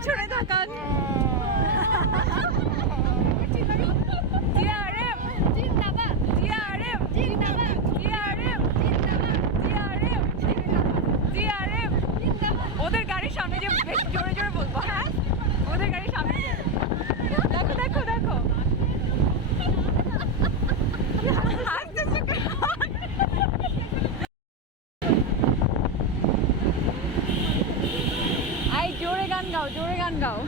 পিছনে তাকান। জিআরএম জিন্দাবাদ, জিআরএম জিন্দাবাদ, জিআরএম জিন্দাবাদ, জিআরএম জিআরএম জিন্দাবাদ। ওদের গাড়ির সামনে যে বেশ জোরে জোরে বলবো, হ্যাঁ ওদের গাড়ির সামনে। দেখো দেখো দেখো জোরে গান গাও, জোরে গান গাও।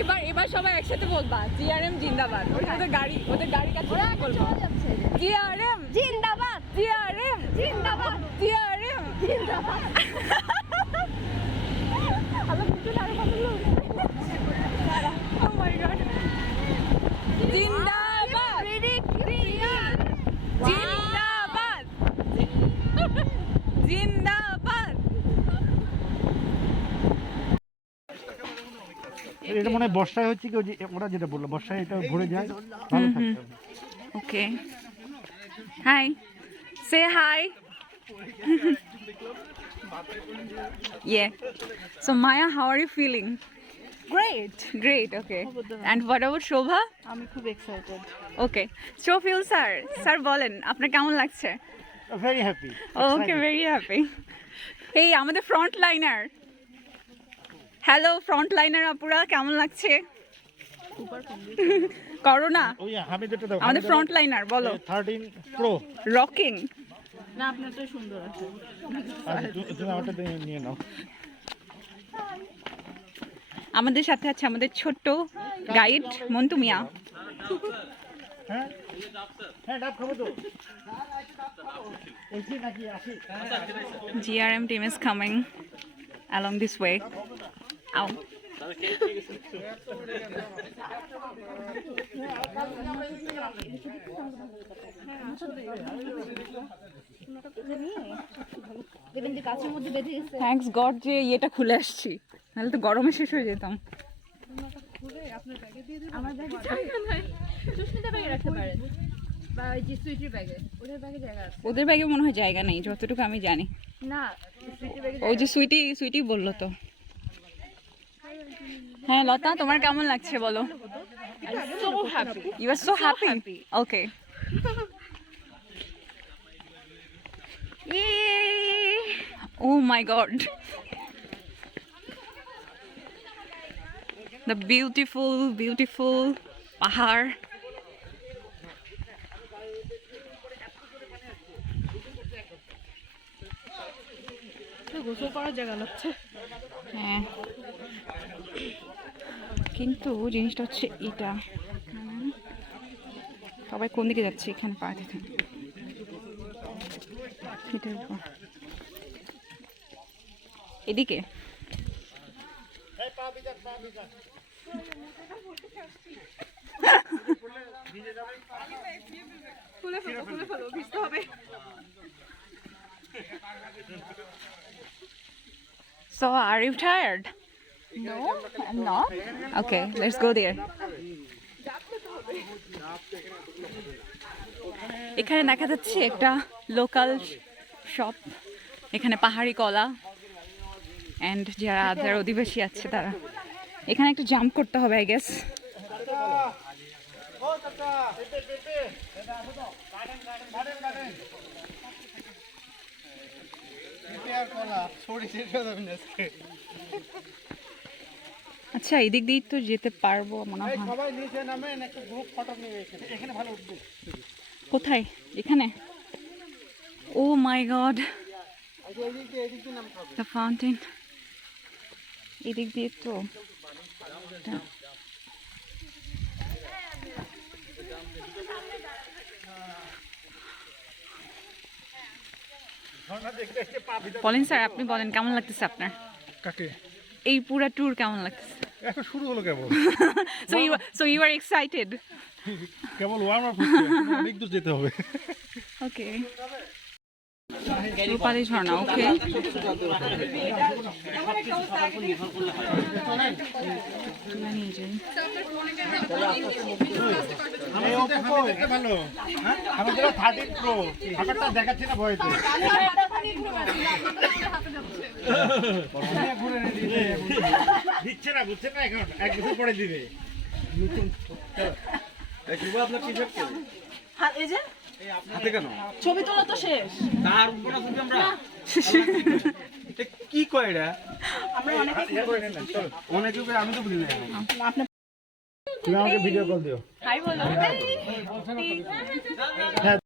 এবার এবার সবাই একসাথে বলবা জিআরএম জিন্দাবাদ। ওদের গাড়ির কাছে বলবো জিআরএম জিন্দাবাদ, জিআরএম জিন্দাবাদ, জিআরএম জিন্দাবাদ। Oh my God! জিন্দাবাদ, জিন্দাবাদ, জিন্দাবাদ। এটা মনে হয় বর্ষায় হচ্ছে কি, ওরা যেটা বললো বর্ষায় এটা ঘুরে যায়, ভালো থাকবে। ওকে, high, say high. Yeah. So Maya, how are you feeling? Great. Great. Okay. And what about Shobha? আমি খুব excited. Okay. Shofil sir, sir বলেন আপনার কেমন লাগছে? Very happy. Okay, very happy. Hey, আমাদের front liner. Hello front liner আপুরা, কেমন লাগছে? করোনা ওই আমি যেটা দাও আমাদের ফ্রন্ট লাইনার বলো। 13 প্রো রকিং। না আপনারটা সুন্দর আছে। তুমি আমারটা নিয়ে নাও। আমাদের সাথে আছে আমাদের ছোট্ট গাইড মন্টু মিয়া। হ্যাঁ হ্যাঁ ডাব খাবো তো। এসি নাকি আসি? GRM team is coming along this way. Ow. Thanks God যে এটা খুলে আসছি, নাহলে তো গরমে শেষ হয়ে যেতাম। আমার ব্যাগে জায়গা নাই। সুস্মিতা ব্যাগে রাখতে পারেন। বা ওই যে সুইটির ব্যাগে। ওদের ব্যাগে জায়গা আছে। ওদের ব্যাগে মনে হয় জায়গা নেই যতটুকু আমি জানি। না, সুইটির ব্যাগে। ওই যে সুইটি বললো তো। হ্যাঁ লতা, তোমার কেমন লাগছে বলো? So happy. You are so happy. Okay. Yay! Oh my God. The beautiful পাহাড়। গোসল করার জায়গা লাগছে। হ্যাঁ, কিন্তু জিনিসটা হচ্ছে এটা, সবাই কোন দিকে যাচ্ছে? এখানে পা দিতে এটার উপর, এদিকে। So are you tired? No, I'm not. Okay, let's go there. এখানে দেখা যাচ্ছে একটা লোকাল শপ। এখানে পাহাড়ি কলা এন্ড যারা অধিবাসী আছে তারা। এখানে একটু জাম্প করতে হবে আই গেস। আচ্ছা, এদিক দিয়ে তো যেতে পারবো মনে হয়। সবাই নিচে নামেন, একটা গ্রুপ ফটো নিয়ে এখানে ভালো উঠবে। কোথায়? এখানে? ও মাই গড, দ্য ফাউন্টেন। এদিক দিয়ে তো বলেন স্যার, আপনি বলেন কেমন লাগতেছে আপনার? কাকে? এই পুরো ট্যুর কেমন লাগতেছে? এখন শুরু হলো কেবল। So you are excited? Cable warm up হচ্ছে, অনেক দূর যেতে হবে। ওকে, রূপালী ঝর্ণা। ওকে, ভালো। আমাদের 13 প্রো দেখাচ্ছি না ভয়তে। দিচ্ছে না, বুঝছে না, এখন 1 বছর পরে দিবে। আপনার কি এই যে হাতে কেন ছবি তোলা তো শেষ। তার উপর যদি আমরা এটা কি কয় এটা আমরা অনেকে অনেকে করে আমি তো বুঝি না। আপনি তুমি আমাকে ভিডিও কল দিও। হাই বলো। হ্যাঁ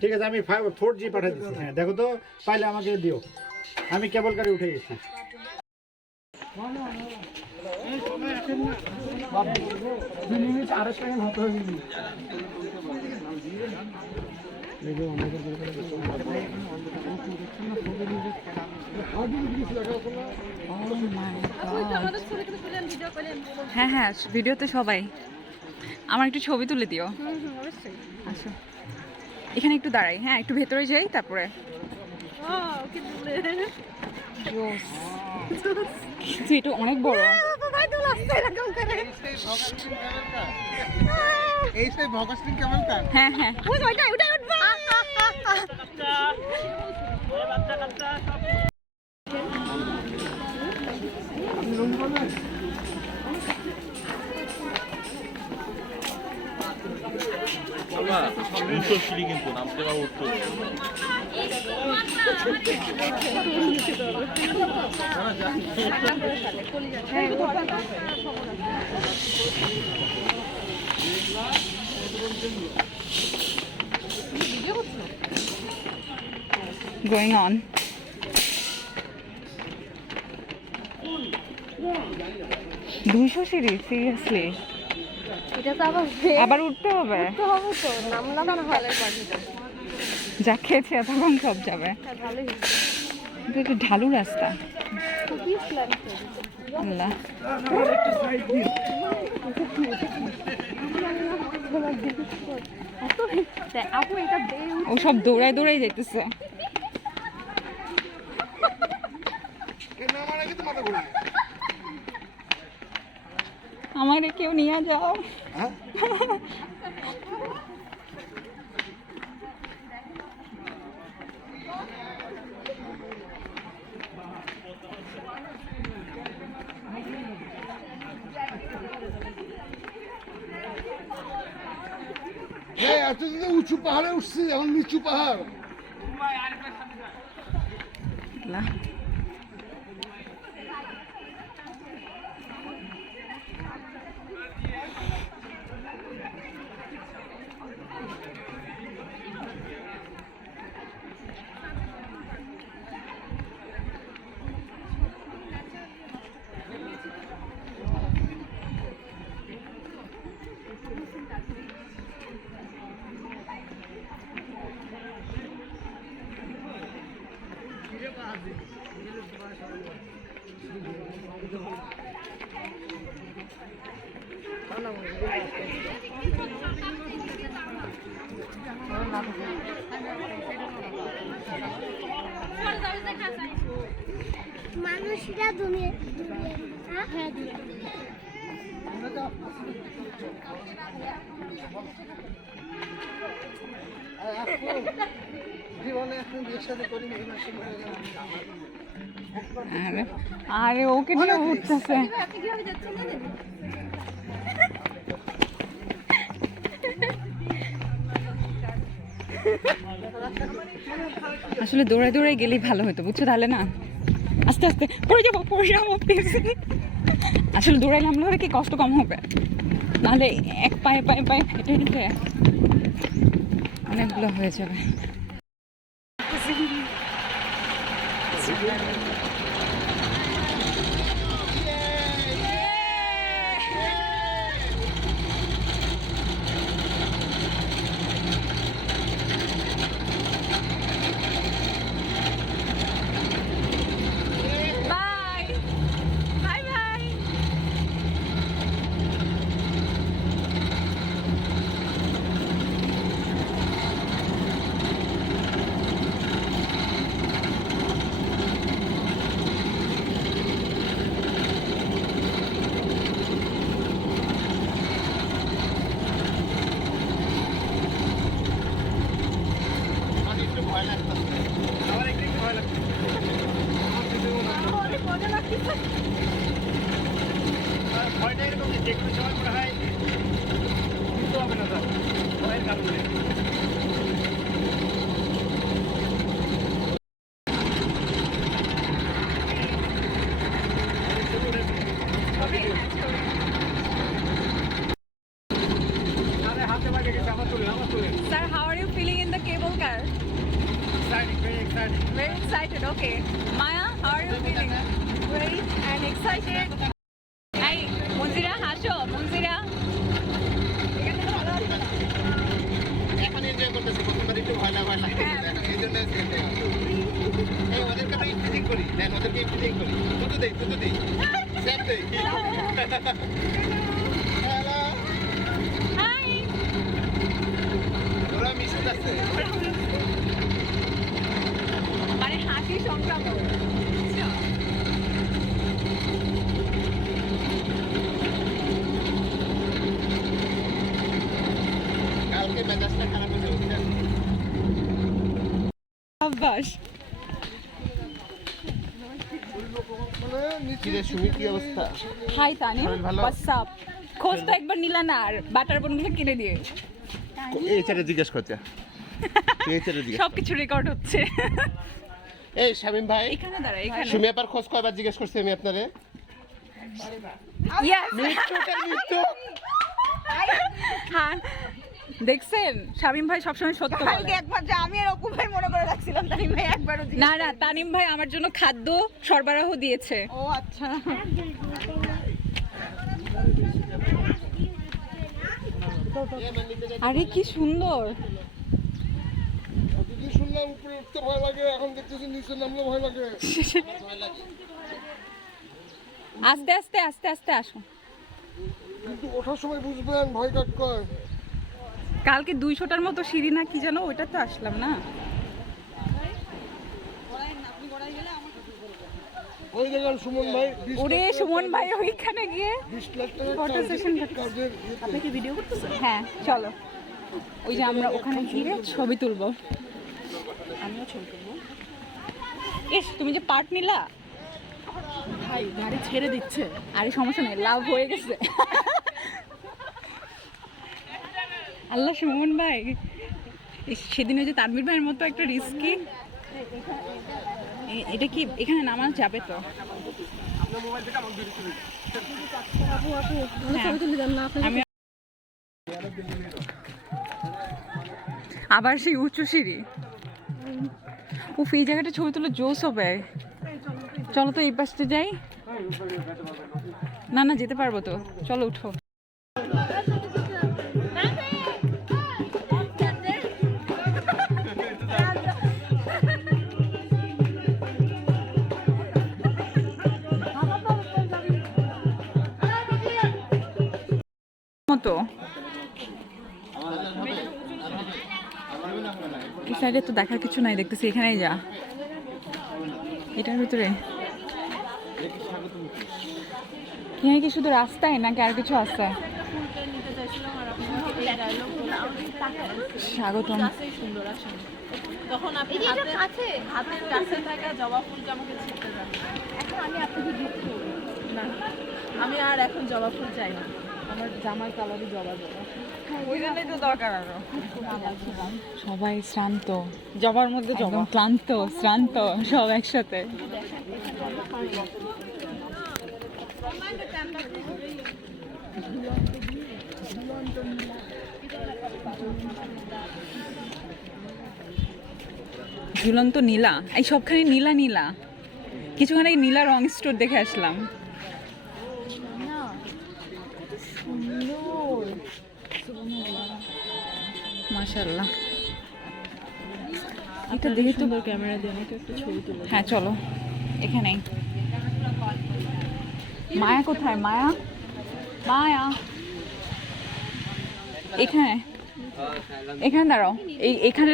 ঠিক আছে, আমি 4G পাঠিয়ে দিচ্ছি। হ্যাঁ দেখো তো, পাইলে আমাকে দিও, আমি কেবল কারে উঠে গেছি। হ্যাঁ হ্যাঁ, ভিডিওতে সবাই। আমার একটু ছবি তুলে দিও। আচ্ছা, এখানে একটু দাঁড়াই। হ্যাঁ, একটু ভেতরে যাই, তারপরে কিন্তু এটা অনেক বড়। এই সেই ভগৎ সিং কেমন কার? হ্যাঁ হ্যাঁ, কিন্তু নামতে বা উঠতো going on. দুইশো সিঁড়ি, সিরিয়াসলি? এটা তো আবার উঠতে হবে? তো হবে তো, নামলাম না ভালো পাঠিয়ে যা খেয়েছে এতক্ষণ সব যাবে। ভালোই কিন্তু একটু ঢালু রাস্তা। কি প্ল্যান আল্লাহ, আপু এটা ও সব দৌড়ায় দৌড়ায় যাইতেছে। আমারে কেউ নিয়ে যাও। এতদিন উঁচু পাহাড়ে উঠছি, এখন নিচু পাহাড়। আল্লাহ, মানুষরা দুনিয়া হ্যাঁ আরে ওকে নিয়ে উঠতেছে। আসলে দৌড়ায় দৌড়ায় গেলেই ভালো হতো, বুঝছো? তাহলে না আস্তে আস্তে পড়ে যাবো প্লিজ। আসলে দৌড়াইলে আমরা কি কষ্ট কম হবে, নাহলে এক পায়ে পায়ে পায়ে হেঁটে হেঁটে অনেকগুলো হয়ে যাবে। যে কোনো সময় মনে হয় কিন্তু হবে না স্যার ভয়ের কারণে। আরে হাতে বাজে গেছে, আমার তুলে Sir, how are you feeling in the cable car? Exciting, very exciting. Very excited. Okay. Maya, how are you feeling? Great and excited. Hey, Munzira, হাসো, Munzira. এখন এনজয় করতেছি, প্রথমবার একটু ভয় লাগে এই জন্য ওদেরকে আমি ফিজিং করি, দেন ওদেরকে ফিজিং করি, দুটো দেই স্যাপ দেই। Hello, Hi. ওরা মিশন আছে। মানে হাসি সংক্রামক। বুঝছো? কালকে মেজাজটা খারাপ হয়ে যাবে। অভ্যাস। কিরে সুমি, কি অবস্থা? হাই তানি, শরীর ভালো? What's up? খোঁজ তো একবার নিলা না আর বাটার বোনগুলো কিনে দিয়ে। এই ছেলে জিজ্ঞেস করতে, এই ছেলে জিজ্ঞেস। সবকিছু রেকর্ড হচ্ছে। এই শামিম ভাই, এখানে দাঁড়া, এখানে। সুমি আপার খোঁজ কয়বার জিজ্ঞেস করছি আমি আপনারে? Yes. মৃত্যু। হ্যাঁ, দেখছেন শামীম ভাই সবসময় সত্য বলে। কালকে একবার যে আমি এরকম ভাই মনে করে রাখছিলাম, তাই ভাই একবারও না না, তানিম ভাই আমার জন্য খাদ্য সরবরাহ দিয়েছে। ও আচ্ছা। আরে কি সুন্দর। যদি শুনলাম উপরে উঠতে ভয় লাগে, এখন দেখতেছি নিচে নামলে ভয় লাগে। আস্তে আস্তে আস্তে আস্তে আসো। কিন্তু ওঠার সময় বুঝবেন ভয় কাট কয়। কালকে 200টার মতো সিঁড়ি না কি জানো, ওইটা তো আসলাম না। ওই দেখেন সুমন ভাই, ওরে সুমন ভাই ওইখানে গিয়ে 20 লাখ টাকা ফটো সেশন কাজের আপনি কি ভিডিও করতেছেন? হ্যাঁ চলো, ওই যে আমরা ওখানে গিয়ে ছবি তুলবো। আমিও ছবি তুলবো। ইস, তুমি যে পার্ট নিলা। ভাই গাড়ি ছেড়ে দিচ্ছে। আরে সমস্যা নেই, লাভ হয়ে গেছে। আল্লাহ, সুমন ভাই ইস, সেদিন ওই যে তানভীর ভাইয়ের মতো একটা রিস্কি। এটা কি এখানে নামানো যাবে তো? হ্যাঁ, আমি আবার সেই উঁচু সিঁড়ি। উফ, এই জায়গাটা ছবি তুলে জোস হবে। চলো তো এই পাশে যাই। না না, যেতে পারবো তো, চলো উঠো। মতো এই সাইডে তো দেখার কিছু নাই, দেখতেছি এখানেই যা। এটার ভিতরে এখানে কি শুধু রাস্তায় নাকি আর কিছু আছে? স্বাগতম। তখন আপনি হাতের কাছে থাকা জবা ফুলটা আমাকে ছিটতে যান। এখন আমি আপনাকে গিফট করব না, আমি আর এখন জবা ফুল চাই না। আমার জামার কালারই জবা জবা। ওই জন্যই তো দরকার আরো। সবাই শ্রান্ত, জবার মধ্যে একদম ক্লান্ত শ্রান্ত সব একসাথে। ঝুলন্ত নীলা, এই সবখানে নীলা নীলা। কিছুক্ষণ আগে নীলা রং স্টোর দেখে আসলাম। মাশাআল্লাহ, এটা দেখে তো ক্যামেরা দিয়ে আমাকে একটা ছবি তুলো। হ্যাঁ চলো, এখানেই। মায়া কোথায়? মায়া, মায়া এখানে, এখানে দাঁড়াও। এখানে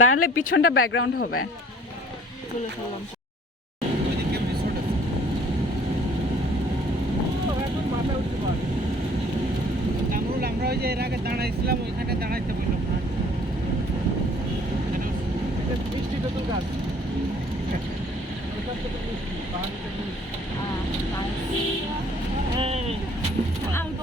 দাঁড়ালে পিছনটা ব্যাকগ্রাউন্ড হবে। আমরা ওই যে এর আগে দাঁড়াইছিলাম, ওইখানে দাঁড়াইতে বললাম না। বৃষ্টিটা তো গাছ। আউট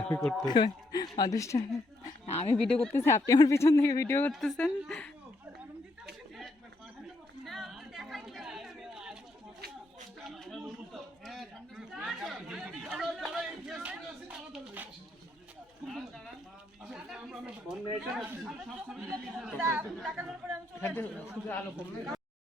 আমি করতে অদৃষ্ট আমি ভিডিও করতেছি, আপনি আমার পিছন থেকে ভিডিও করতেছেন। অন্য এটা